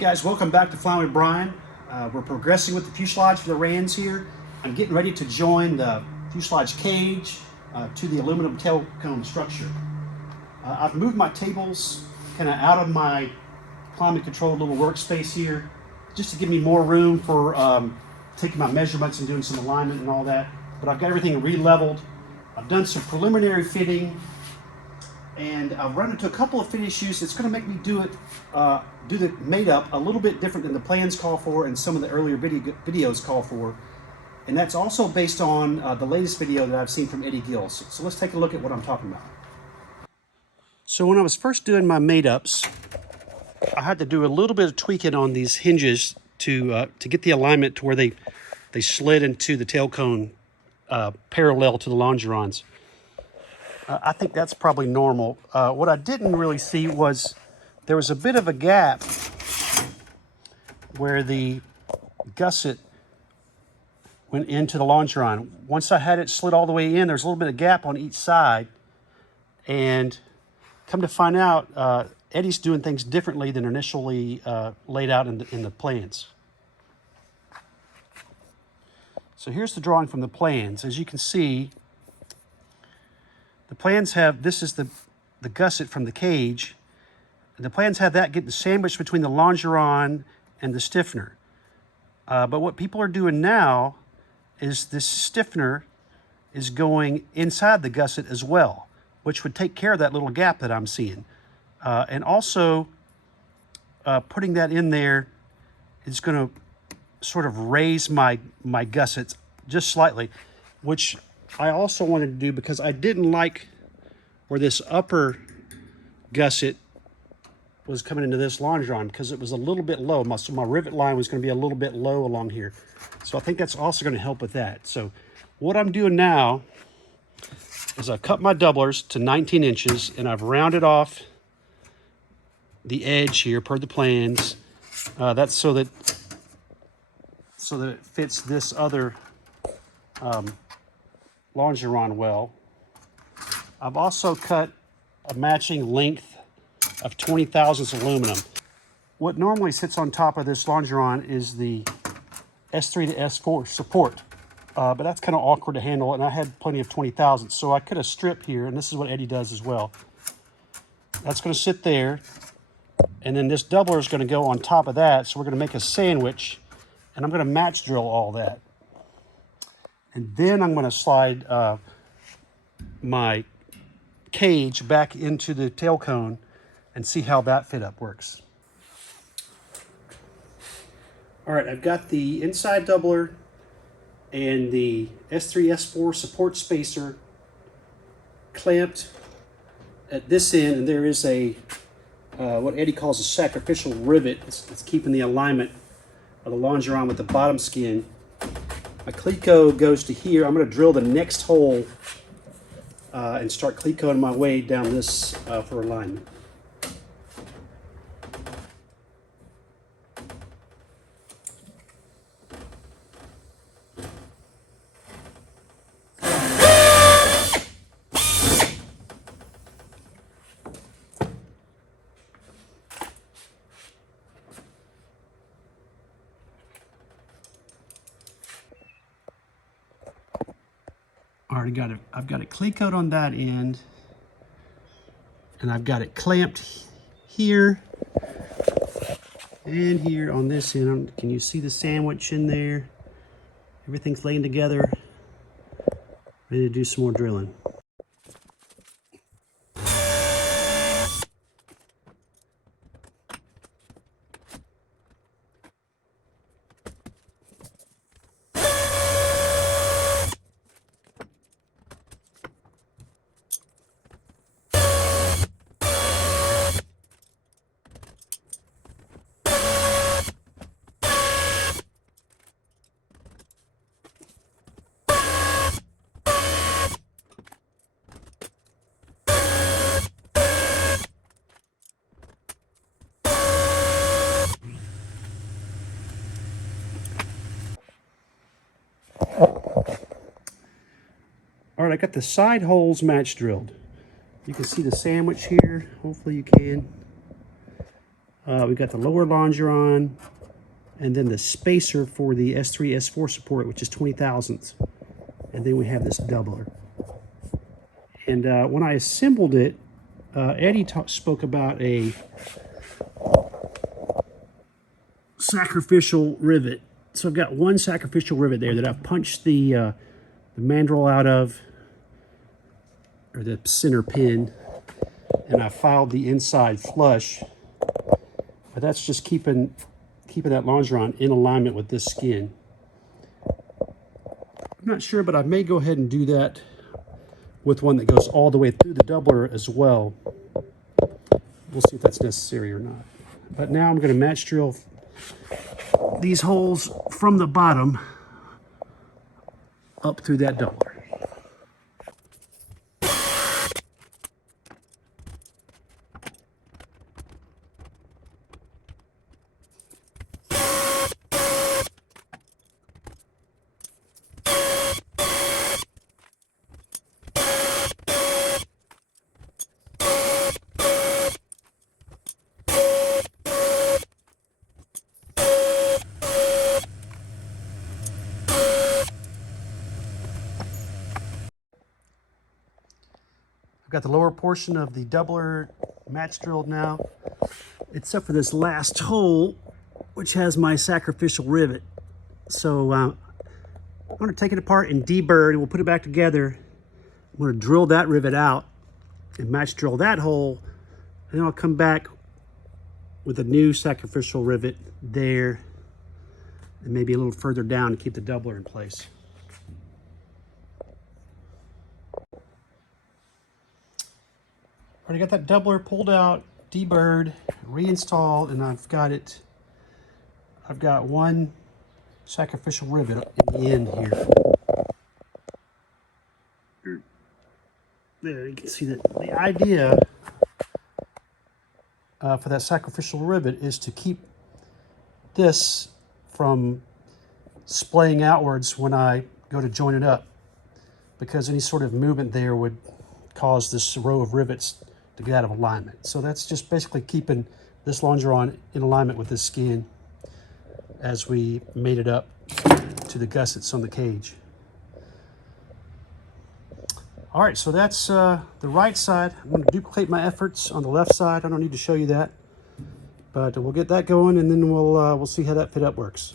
guys, welcome back to Flying with Brian. We're progressing with the fuselage for the RANS here. I'm getting ready to join the fuselage cage to the aluminum tail cone structure. I've moved my tables kind of out of my climate controlled little workspace here just to give me more room for taking my measurements and doing some alignment and all that. But I've got everything re-leveled. I've done some preliminary fitting, and I've run into a couple of fit issues. It's going to make me do the made up a little bit different than the plans call for and some of the earlier videos call for. And that's also based on the latest video that I've seen from Eddie Gills. So let's take a look at what I'm talking about. So when I was first doing my made ups, I had to do a little bit of tweaking on these hinges to get the alignment to where they slid into the tail cone parallel to the longerons. I think that's probably normal. What I didn't really see was there was a bit of a gap where the gusset went into the longeron. Once I had it slid all the way in, there's a little bit of gap on each side. And come to find out, Eddie's doing things differently than initially laid out in the plans. So here's the drawing from the plans. As you can see, the plans have, this is the gusset from the cage. And the plans have that getting sandwiched between the longeron and the stiffener. But what people are doing now is this stiffener is going inside the gusset as well, which would take care of that little gap that I'm seeing. And also putting that in there is going to sort of raise my gussets just slightly, which I also wanted to do because I didn't like where this upper gusset was coming into this longeron because it was a little bit low. So my rivet line was going to be a little bit low along here. So I think that's also going to help with that. So what I'm doing now is I've cut my doublers to 19 inches and I've rounded off the edge here per the plans. That's so that it fits this other longeron well. I've also cut a matching length of 20 thousandths aluminum. What normally sits on top of this longeron is the S3 to S4 support, but that's kind of awkward to handle, and I had plenty of 20 thousandths, so I cut a strip here, and this is what Eddie does as well. That's going to sit there, and then this doubler is going to go on top of that, so we're going to make a sandwich, and I'm going to match drill all that. And then I'm going to slide my cage back into the tail cone and see how that fit up works. All right, I've got the inside doubler and the S3, S4 support spacer clamped at this end, and there is a what Eddie calls a sacrificial rivet. It's keeping the alignment of the longeron with the bottom skin. My cleco goes to here. I'm going to drill the next hole and start clecoing my way down this for alignment. I've got it clecoed on that end, and I've got it clamped here and here on this end. Can you see the sandwich in there? Everything's laying together, ready to do some more drilling. All right, I got the side holes match drilled. You can see the sandwich here. Hopefully you can. We got the lower longeron, and then the spacer for the S3, S4 support, which is 20 thousandths. And then we have this doubler. And when I assembled it, Eddie spoke about a sacrificial rivet. So I've got one sacrificial rivet there that I've punched the mandrel out of, or the center pin, and I filed the inside flush. But that's just keeping that longeron in alignment with this skin. I'm not sure, but I may go ahead and do that with one that goes all the way through the doubler as well. We'll see if that's necessary or not. But now I'm going to match drill these holes from the bottom up through that doubler. I've got the lower portion of the doubler match drilled now, except for this last hole, which has my sacrificial rivet. So I'm going to take it apart and deburr, and we'll put it back together. I'm going to drill that rivet out and match drill that hole, and then I'll come back with a new sacrificial rivet there, and maybe a little further down to keep the doubler in place. Already got that doubler pulled out, deburred, reinstalled, and I've got one sacrificial rivet in the end here. There, you can see that the idea for that sacrificial rivet is to keep this from splaying outwards when I go to join it up, because any sort of movement there would cause this row of rivets to get out of alignment. So that's just basically keeping this longeron in alignment with this skin as we made it up to the gussets on the cage. All right, so that's the right side. I'm going to duplicate my efforts on the left side. I don't need to show you that, but we'll get that going, and then we'll see how that fit up works.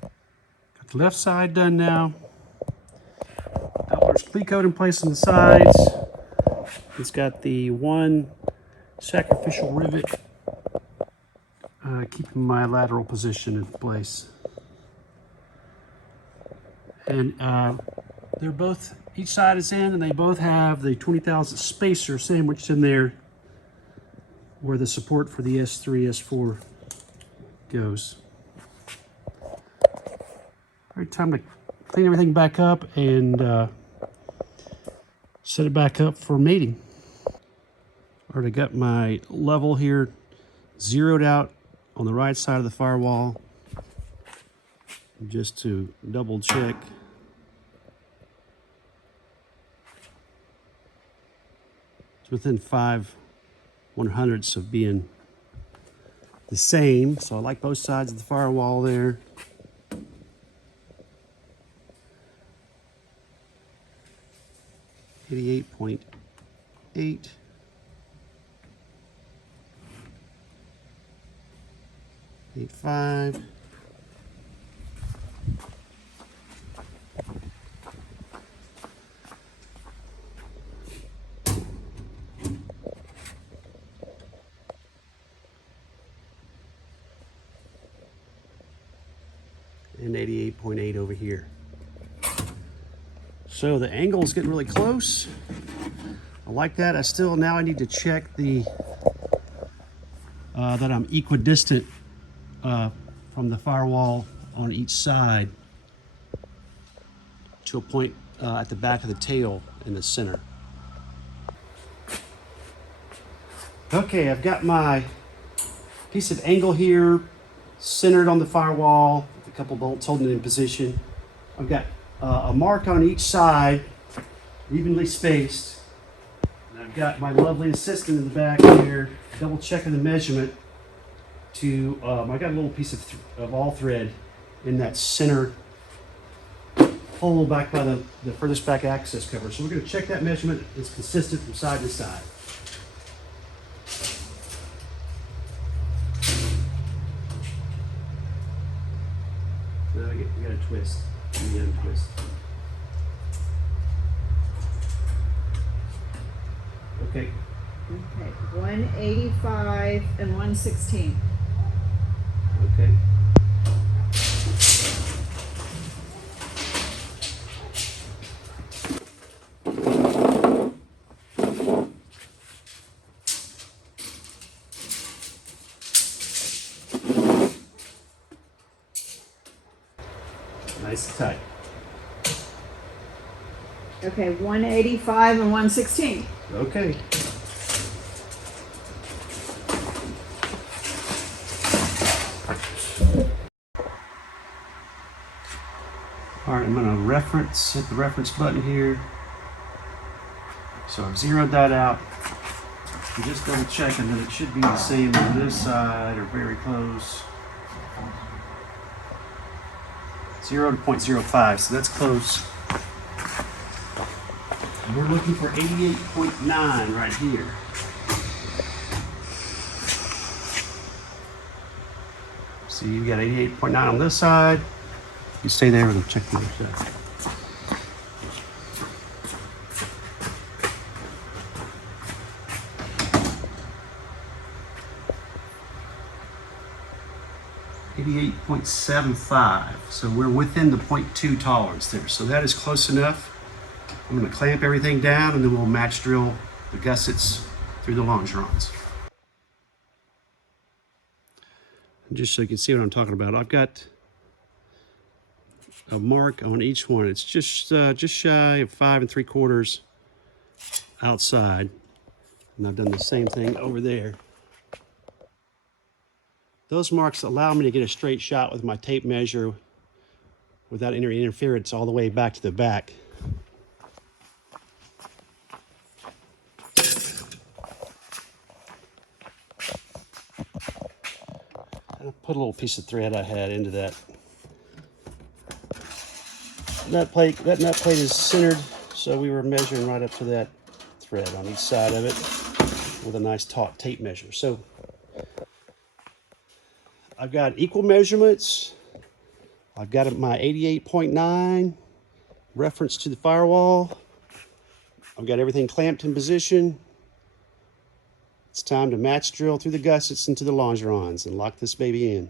Got the left side done now. Doubler's cleat coat in place on the sides. It's got the one sacrificial rivet keeping my lateral position in place. And they're both, each side is in, and they both have the 20 thousandth spacer sandwiched in there where the support for the S3, S4 goes. All right, time to clean everything back up and set it back up for mating. Already got my level here zeroed out on the right side of the firewall, just to double check. It's within 5/100ths of being the same, so I like both sides of the firewall there. .8, 8.5, and 88.8 over here. So the angle is getting really close. I like that. Now I need to check the that I'm equidistant from the firewall on each side to a point at the back of the tail in the center. Okay, I've got my piece of angle here centered on the firewall with a couple bolts holding it in position. I've got a mark on each side, evenly spaced. And I've got my lovely assistant in the back here, double checking the measurement to, I got a little piece of all thread in that center hole back by the furthest back access cover. So we're going to check that measurement. It's consistent from side to side. Now we got a twist, the end twist. Okay. Okay, 185 and 116. Okay. Nice and tight. Okay, 185 and 116. Okay. All right, I'm going to hit the reference button here. So I've zeroed that out. I'm just double checking that it should be the same on this side or very close. 0 to 0.05, so that's close. And we're looking for 88.9 right here. So you got 88.9 on this side. You stay there and check the other side. .75, so we're within the 0.2 tolerance there. So that is close enough. I'm going to clamp everything down and then we'll match drill the gussets through the longerons. And just so you can see what I'm talking about, I've got a mark on each one. It's just shy of 5 3/4 outside, and I've done the same thing over there. Those marks allow me to get a straight shot with my tape measure without any interference all the way back to the back. I put a little piece of thread I had into that. That nut plate is centered, so we were measuring right up to that thread on each side of it with a nice taut tape measure. So I've got equal measurements. I've got my 88.9 reference to the firewall. I've got everything clamped in position. It's time to match drill through the gussets into the longerons and lock this baby in.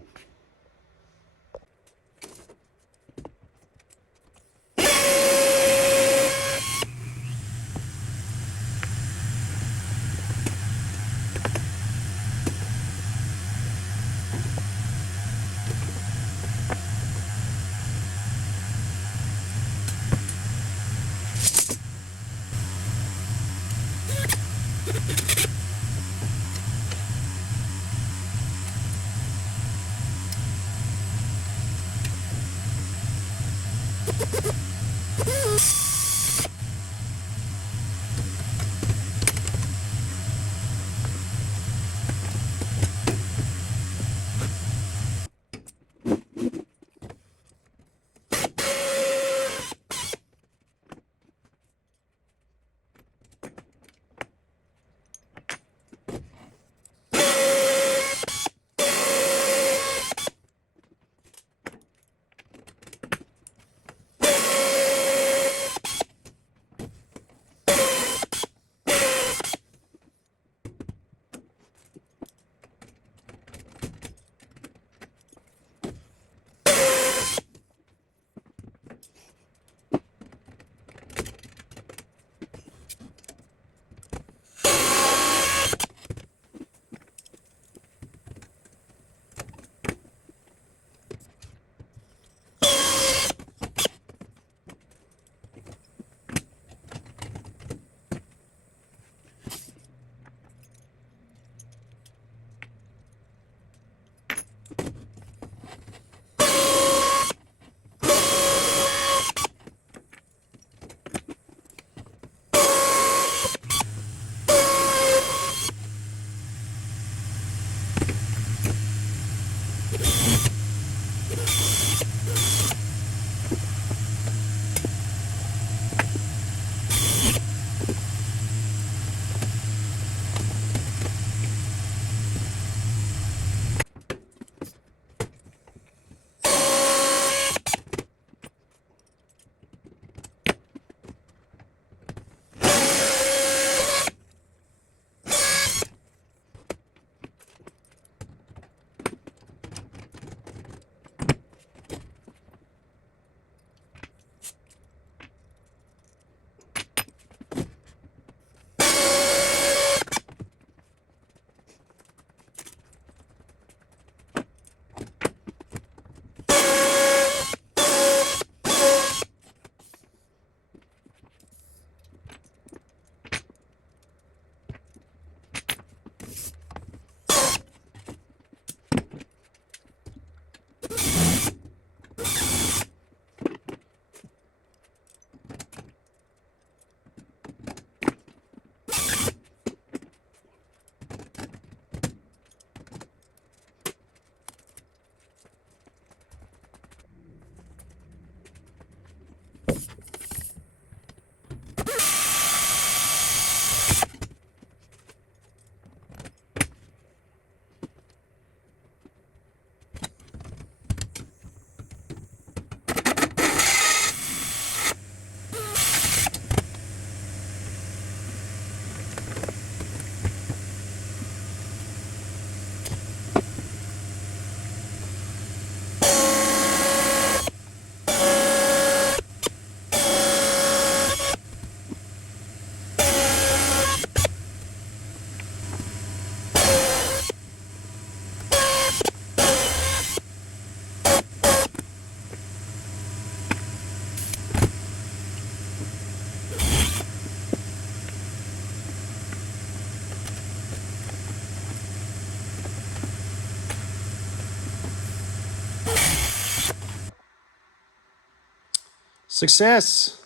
Success!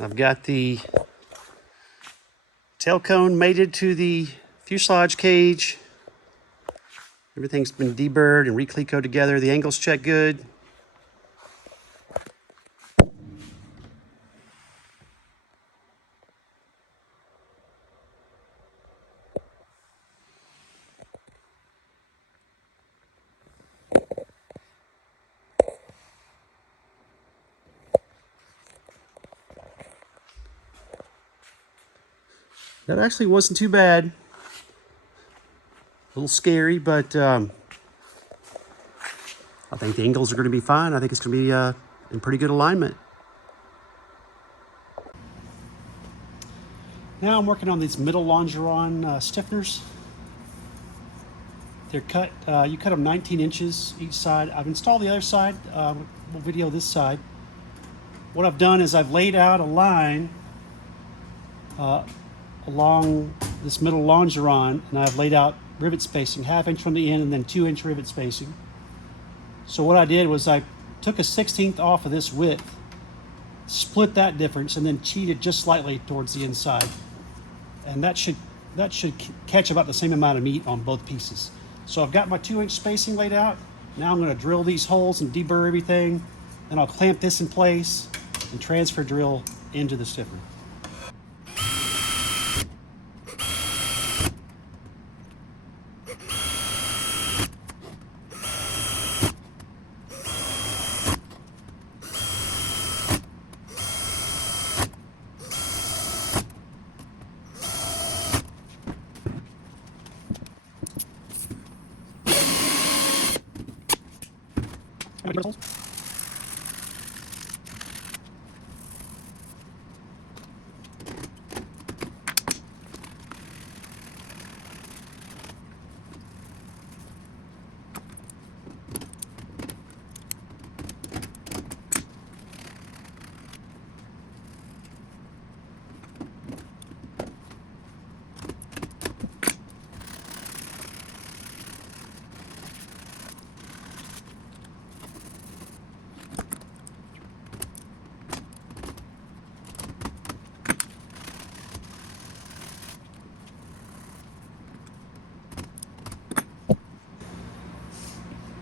I've got the tail cone mated to the fuselage cage. Everything's been deburred and re-clecoed together. The angles check good. That actually wasn't too bad. A little scary, but I think the angles are going to be fine. I think it's going to be in pretty good alignment. Now I'm working on these middle longeron stiffeners. They're cut, you cut them 19 inches each side. I've installed the other side. We'll video this side. What I've done is I've laid out a line along this middle longeron, and I've laid out rivet spacing, 1/2 inch from the end and then 2-inch rivet spacing. So what I did was I took a 1/16 off of this width, split that difference, and then cheated just slightly towards the inside. And that should catch about the same amount of meat on both pieces. So I've got my 2-inch spacing laid out. Now I'm going to drill these holes and deburr everything. Then I'll clamp this in place and transfer drill into the stiffener.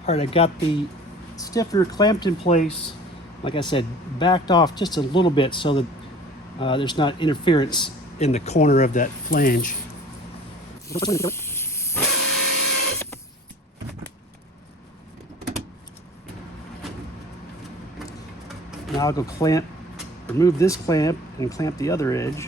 All right, I got the stiffener clamped in place. Like I said, backed off just a little bit so that there's not interference in the corner of that flange. Now I'll go remove this clamp and clamp the other edge.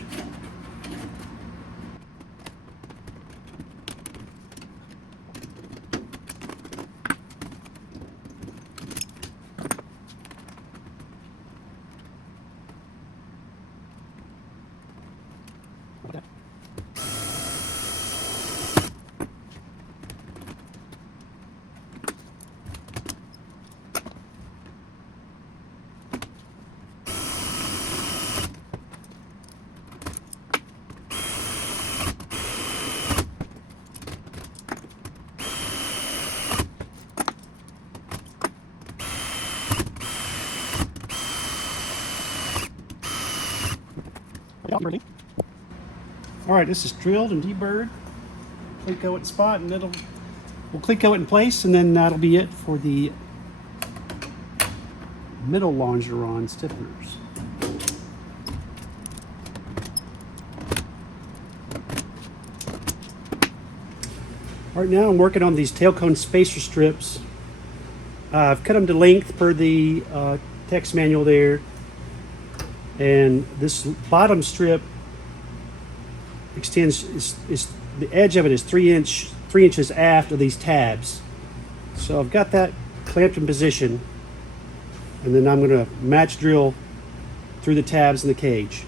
All right, this is drilled and deburred. Cleco it spot, and we'll Cleco it in place, and then that'll be it for the middle longeron stiffeners. All right, now I'm working on these tailcone spacer strips. I've cut them to length per the text manual there. And this bottom strip extends, the edge of it is 3 inches aft of these tabs. So I've got that clamped in position, and then I'm going to match drill through the tabs in the cage.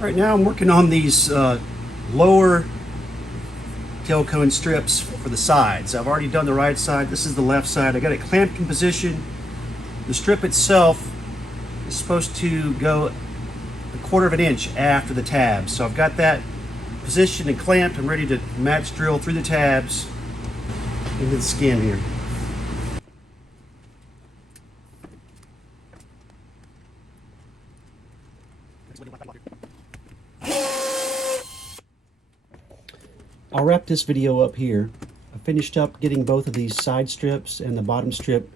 Right now I'm working on these lower tailcone strips for the sides. I've already done the right side. This is the left side. I got it clamped in position. The strip itself is supposed to go 1/4 of an inch after the tabs. So I've got that positioned and clamped. I'm ready to match drill through the tabs into the skin here. I'll wrap this video up here. I finished up getting both of these side strips and the bottom strip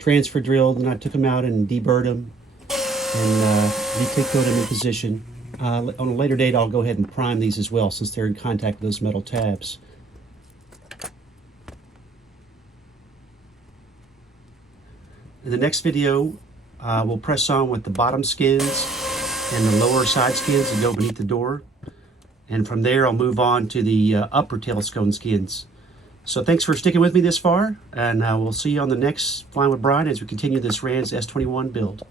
transfer drilled, and I took them out and deburred them and re-Tailconed them in position. On a later date, I'll go ahead and prime these as well, since they're in contact with those metal tabs. In the next video, we'll press on with the bottom skins and the lower side skins and go beneath the door. And from there, I'll move on to the upper tailcone skins. So thanks for sticking with me this far, and we'll see you on the next Flying with Brian as we continue this RANS S-21 build.